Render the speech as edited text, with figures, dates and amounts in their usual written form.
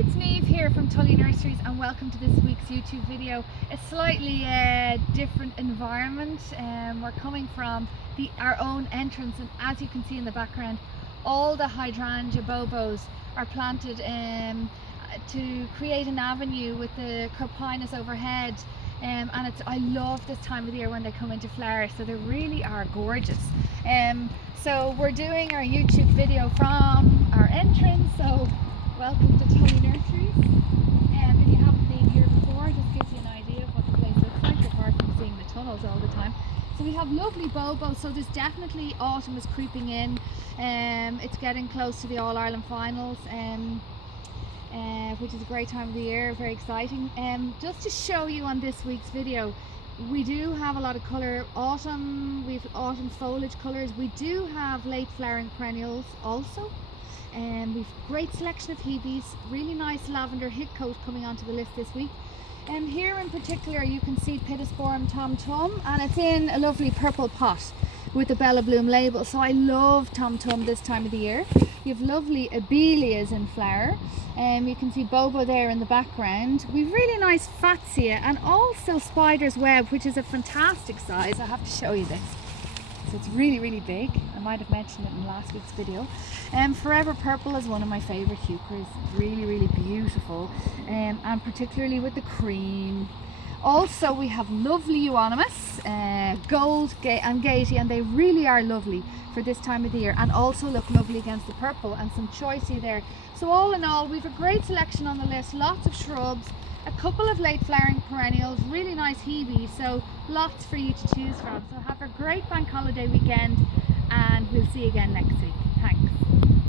it's Niamh here from Tully Nurseries and welcome to this week's YouTube video. A slightly different environment. We're coming from our own entrance, and as you can see in the background, all the hydrangea bobos are planted to create an avenue with the corpinus overhead. And I love this time of the year when they come into flower, so they really are gorgeous. So we're doing our YouTube video from our entrance, so welcome to Tully Nurseries. If you haven't been here before, it just gives you an idea of what the place looks like, apart from seeing the tunnels all the time. So we have lovely bobos, so there's definitely autumn is creeping in. It's getting close to the All-Ireland finals, which is a great time of the year, very exciting. Just to show you on this week's video, we do have a lot of colour. We've autumn foliage colours. We do have late flowering perennials also. We've great selection of Hebes, really nice lavender higcoat coming onto the list this week. Here in particular you can see Pittosporum Tom Tom, and it's in a lovely purple pot with the Bella Bloom label. So I love Tom Tom this time of the year. You have lovely abelias in flower. You can see Bobo there in the background. We've really nice Fatsia and also Spider's Web, which is a fantastic size. I have to show you this. So it's really big. I might have mentioned it in last week's video. Forever Purple is one of my favourite heucheras. Really beautiful, and particularly with the cream. Also we have lovely euonymus, gold and gaiety, and they really are lovely for this time of the year, and also look lovely against the purple, and some choicey there. So all in all, we've a great selection on the list, lots of shrubs, a couple of late flowering perennials, really nice Hebes, so lots for you to choose from. So have a great bank holiday weekend, and we'll see you again next week.